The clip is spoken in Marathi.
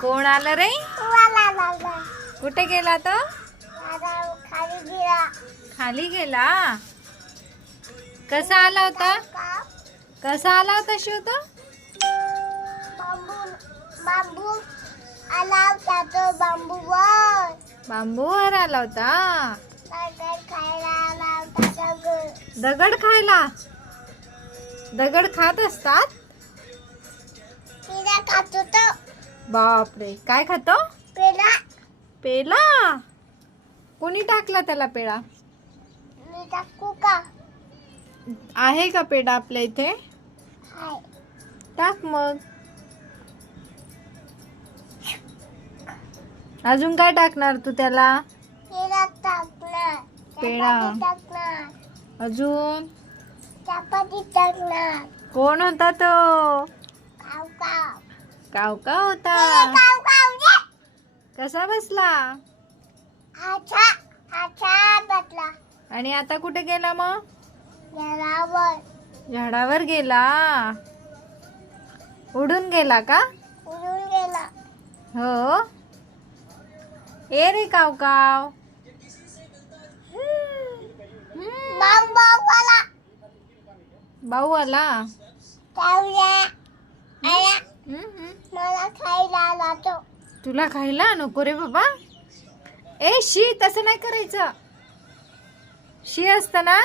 कोण आलं रे? कुठे गेला तो? खाली गेला. कसा आला होता? कसा आला होता शिव तो? बांबूवर आला होता. दगड खायला. दगड खात असतात. बापरे, काय खातो? पेला. कोणी टाकला त्याला पेढा? आहे का पेढा आपल्या इथे? टाक मग. अजून काय टाकणार तू त्याला? पेढा. अजून चपाती टाकणार. कोण होता तो? कावका होता. कसा बसला? आणि आता कुठे गेला मग? झाडावर गेला. उडून गेला का? हो. ए रे कावकाव. भाऊ आला. मला खायला आला तो. तुला खायला नको रे बाबा. ए शी, तसं नाही करायचं. शी असतं ना.